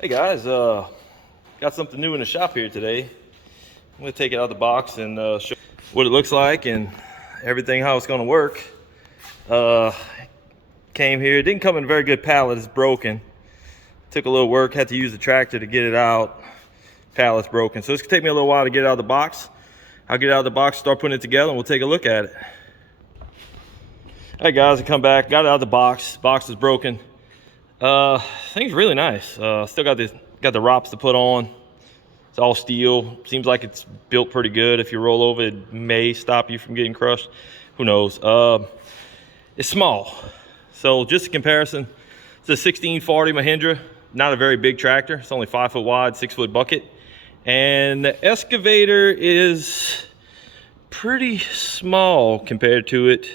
Hey guys, got something new in the shop here today. I'm gonna take it out of the box and show what it looks like and everything, how it's gonna work. Came here, it didn't come in a very good pallet, it's broken. Took a little work, had to use the tractor to get it out. Pallet's broken, so it's gonna take me a little while to get it out of the box. I'll get it out of the box, start putting it together, and we'll take a look at it. All right guys, I come back, got it out of the box. Box is broken. Thing's really nice. Still got the ROPS to put on. It's all steel. Seems like it's built pretty good. If you roll over, it may stop you from getting crushed. Who knows? It's small. So just a comparison, it's a 1640 Mahindra. Not a very big tractor. It's only 5 foot wide, 6 foot bucket. And the excavator is pretty small compared to it.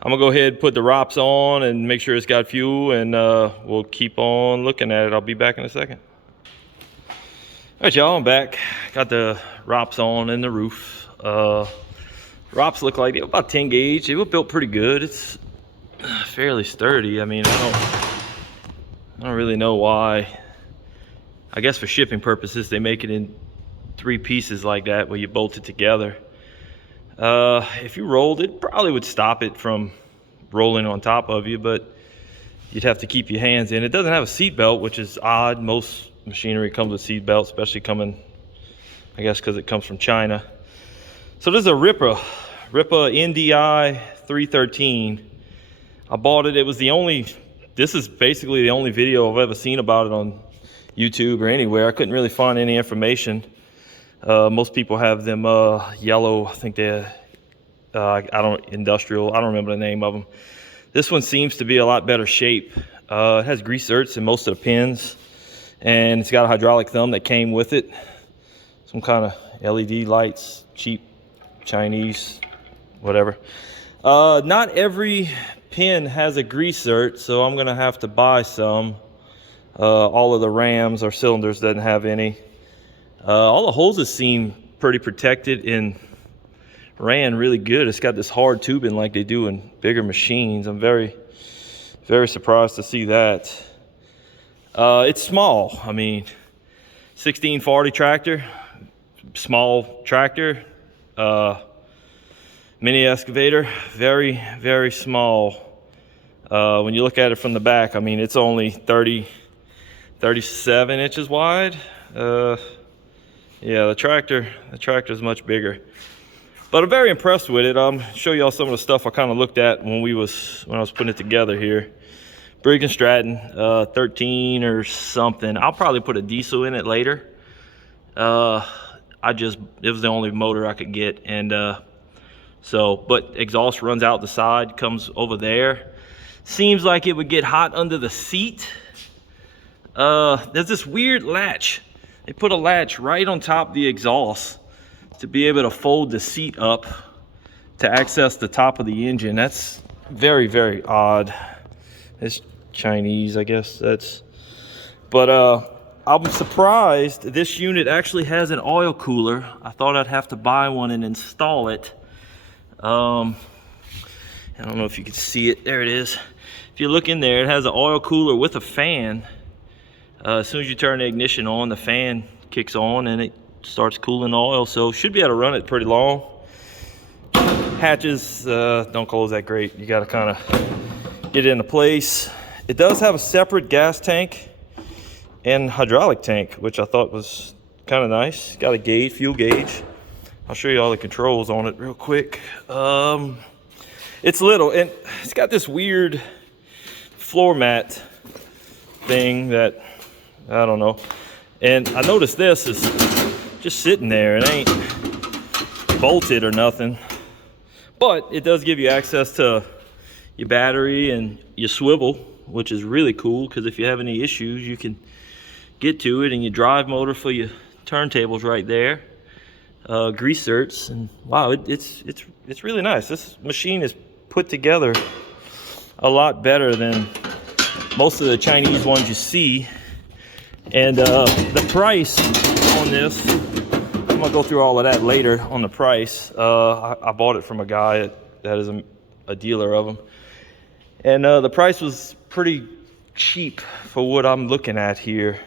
I'm gonna go ahead and put the ROPS on and make sure it's got fuel, and we'll keep on looking at it. I'll be back in a second. All right, y'all, I'm back. Got the ROPS on and the roof. ROPS look like they were about 10 gauge. They were built pretty good. It's fairly sturdy. I mean, I don't really know why. I guess for shipping purposes, they make it in 3 pieces like that where you bolt it together. If you rolled it, probably would stop it from rolling on top of you, but you'd have to keep your hands in. It doesn't have a seat belt, which is odd. Most machinery comes with seat belts, especially coming, I guess, because it comes from China. So this is a rippa NDI313. I bought it. It was the only, this is basically the only video I've ever seen about it on YouTube or anywhere. I couldn't really find any information. Most people have them yellow, I think they're industrial, I don't remember the name of them. This one seems to be a lot better shape. It has grease zerks in most of the pins, and it's got a hydraulic thumb that came with it. Some kind of LED lights, cheap Chinese, whatever. Not every pin has a grease zert, so I'm gonna have to buy some. All of the rams or cylinders doesn't have any. All the hoses seem pretty protected and ran really good. It's got this hard tubing like they do in bigger machines. I'm very, very surprised to see that. It's small. I mean, 1640 tractor, small tractor, mini excavator, very, very small. When you look at it from the back, I mean, it's only 37 inches wide. Yeah, the tractor's much bigger, but I'm very impressed with it. I'll show y'all some of the stuff I kind of looked at when I was putting it together here. Briggs & Stratton 13 or something. I'll probably put a diesel in it later. It was the only motor I could get, and but exhaust runs out the side, comes over there. Seems like it would get hot under the seat. There's this weird latch. They put a latch right on top of the exhaust to be able to fold the seat up to access the top of the engine. That's very, very odd. It's Chinese, I guess. But I'm surprised this unit actually has an oil cooler. I thought I'd have to buy one and install it. I don't know if you can see it. There it is. If you look in there, it has an oil cooler with a fan. As soon as you turn the ignition on, the fan kicks on and it starts cooling the oil, so should be able to run it pretty long. Hatches don't close that great. You got to kind of get it into place. It does have a separate gas tank and hydraulic tank, which I thought was kind of nice. Got a gauge, fuel gauge. I'll show you all the controls on it real quick. It's little, and it's got this weird floor mat thing that I don't know. And I noticed this is just sitting there. It ain't bolted or nothing. But it does give you access to your battery and your swivel, which is really cool, because if you have any issues, you can get to it, and your drive motor for your turntables right there. Grease zerts, and wow, it's really nice. This machine is put together a lot better than most of the Chinese ones you see. And the price on this, I'm gonna go through all of that later on the price. I bought it from a guy that is a dealer of them, and the price was pretty cheap for what I'm looking at here.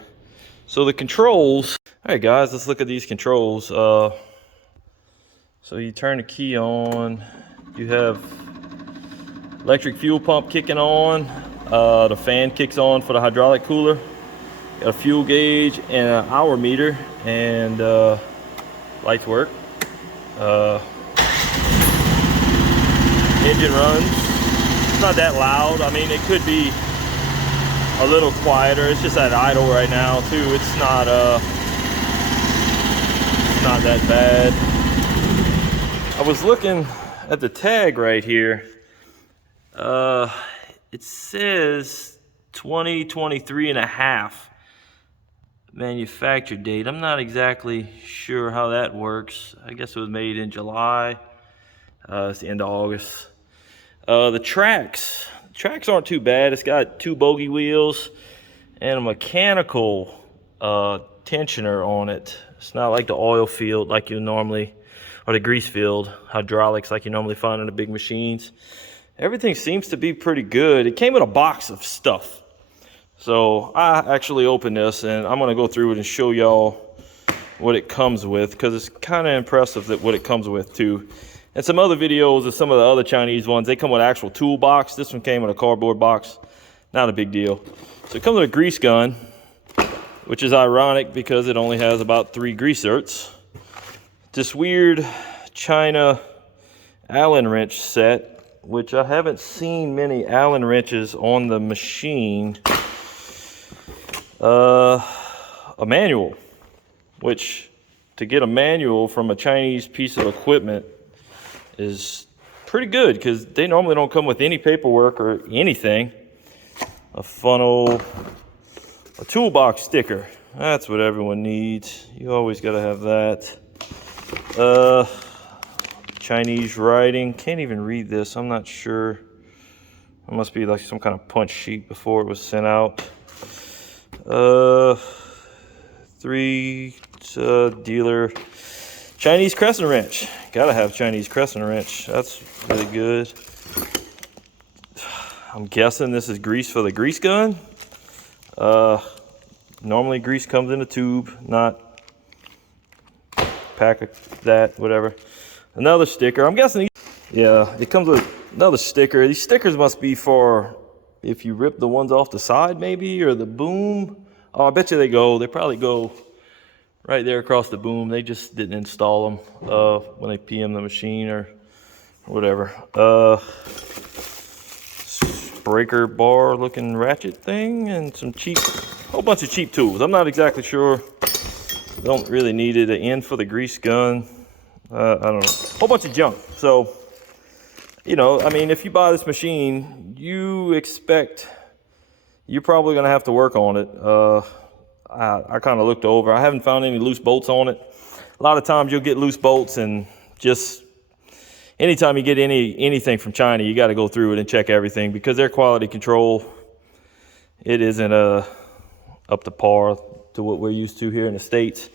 So the controls, all right guys, let's look at these controls. So you turn the key on, you have electric fuel pump kicking on, the fan kicks on for the hydraulic cooler, got a fuel gauge and an hour meter, and lights work. Engine runs. It's not that loud. I mean, it could be a little quieter. It's just at idle right now too. It's not that bad. I was looking at the tag right here. It says 2023 and a half manufacture date. I'm not exactly sure how that works. I guess it was made in July. It's the end of August. The tracks aren't too bad. It's got 2 bogie wheels and a mechanical tensioner on it. It's not like the oil field like you normally, or the grease field hydraulics like you normally find in the big machines. Everything seems to be pretty good. It came with a box of stuff. So I actually opened this and I'm gonna go through it and show y'all what it comes with, because it's kind of impressive that what it comes with too. And some other videos of some of the other Chinese ones, they come with an actual toolbox. This one came with a cardboard box. Not a big deal. So it comes with a grease gun, which is ironic because it only has about 3 grease zerks. This weird China Allen wrench set, which I haven't seen many Allen wrenches on the machine. A manual, which to get a manual from a Chinese piece of equipment is pretty good, because they normally don't come with any paperwork or anything. A funnel, a toolbox sticker. That's what everyone needs. You always got to have that. Chinese writing. Can't even read this. I'm not sure. It must be like some kind of punch sheet before it was sent out. 3 dealer Chinese crescent wrench. Gotta have Chinese crescent wrench. That's really good. I'm guessing this is grease for the grease gun. Normally grease comes in a tube, not pack of that, whatever. Another sticker. I'm guessing, yeah, it comes with another sticker. These stickers must be for if you rip the ones off the side maybe, or the boom. Oh, I bet you they probably go right there across the boom. They just didn't install them when they PM the machine or whatever. Breaker bar looking ratchet thing, and some whole bunch of cheap tools. I'm not exactly sure. Don't really need it. An end for the grease gun. I don't know. Whole bunch of junk. So, you know, I mean, if you buy this machine, you're probably gonna have to work on it. I kind of looked over. I haven't found any loose bolts on it. A lot of times you'll get loose bolts, and just anytime you get anything from China, you got to go through it and check everything, because their quality control, it isn't up to par to what we're used to here in the States.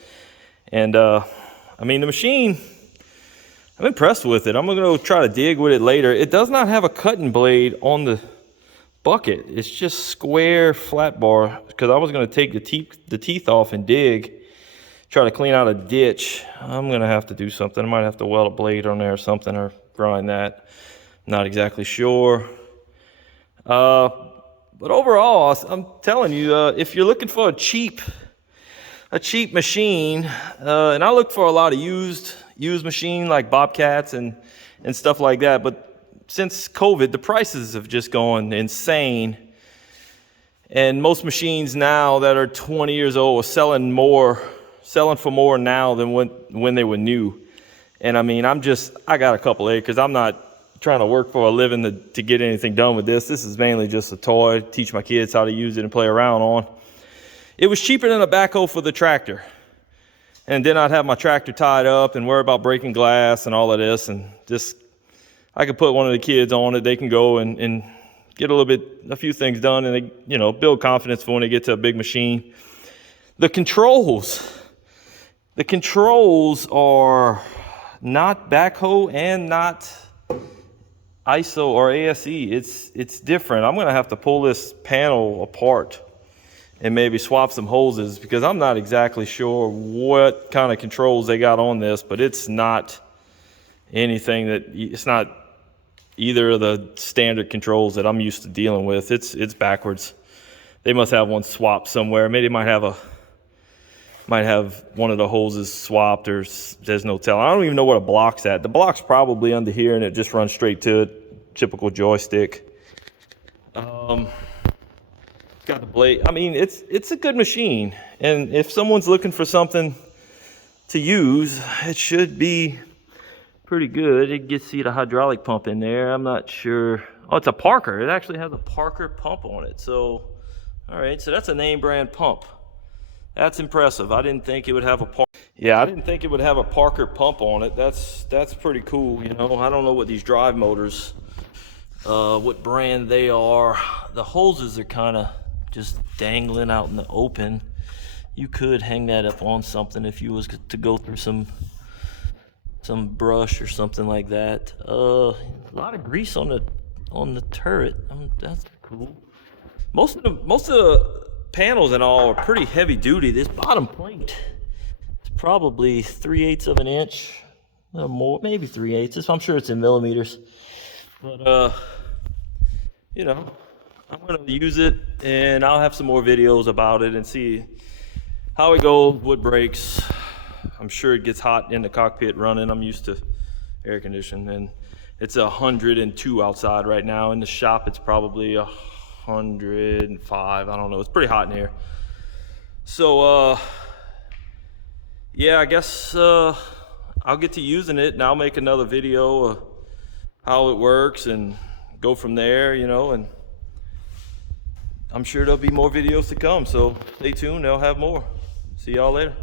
And I mean, the machine, I'm impressed with it. I'm gonna go try to dig with it later. It does not have a cutting blade on the bucket. It's just square flat bar, because I was going to take the teeth off and dig, try to clean out a ditch. I'm going to have to do something. I might have to weld a blade on there or something, or grind that. Not exactly sure. But overall, I'm telling you, if you're looking for a cheap machine, and I look for a lot of used machine like Bobcats and stuff like that, but since COVID, the prices have just gone insane. And most machines now that are 20 years old are selling for more now than when they were new. And I mean, I got a couple acres. I'm not trying to work for a living to get anything done with this. This is mainly just a toy, teach my kids how to use it and play around on. It was cheaper than a backhoe for the tractor. And then I'd have my tractor tied up and worry about breaking glass and all of this, and just, I could put one of the kids on it. They can go and get a few things done, and they, you know, build confidence for when they get to a big machine. The controls are not backhoe and not ISO or ASE, it's different. I'm gonna have to pull this panel apart and maybe swap some hoses, because I'm not exactly sure what kind of controls they got on this, but it's not anything that, it's not either of the standard controls that I'm used to dealing with. It's backwards. They must have one swapped somewhere. Maybe they might have one of the hoses swapped, or there's no telling. I don't even know what a block's at. The block's probably under here and it just runs straight to it. Typical joystick. Got the blade. I mean, it's a good machine, and if someone's looking for something to use, it should be pretty good. It gets see the hydraulic pump in there. I'm not sure. Oh, it's a Parker. It actually has a Parker pump on it. So, all right, so that's a name brand pump. That's impressive. I didn't think it would have a I didn't think it would have a Parker pump on it. That's pretty cool. You know, I don't know what these drive motors, what brand they are. The hoses are kind of just dangling out in the open. You could hang that up on something if you was to go through some brush or something like that. A lot of grease on the turret. That's cool. Most of the panels and all are pretty heavy duty. This bottom plate is probably 3/8 of an inch, more, maybe 3/8. I'm sure it's in millimeters. But you know, I'm gonna use it, and I'll have some more videos about it and see how it goes, wood brakes. I'm sure it gets hot in the cockpit running. I'm used to air conditioning, and it's 102 outside right now. In the shop, it's probably 105. I don't know. It's pretty hot in here. So, yeah, I guess I'll get to using it, and I'll make another video of how it works and go from there, you know, and I'm sure there'll be more videos to come, so stay tuned. They'll have more. See y'all later.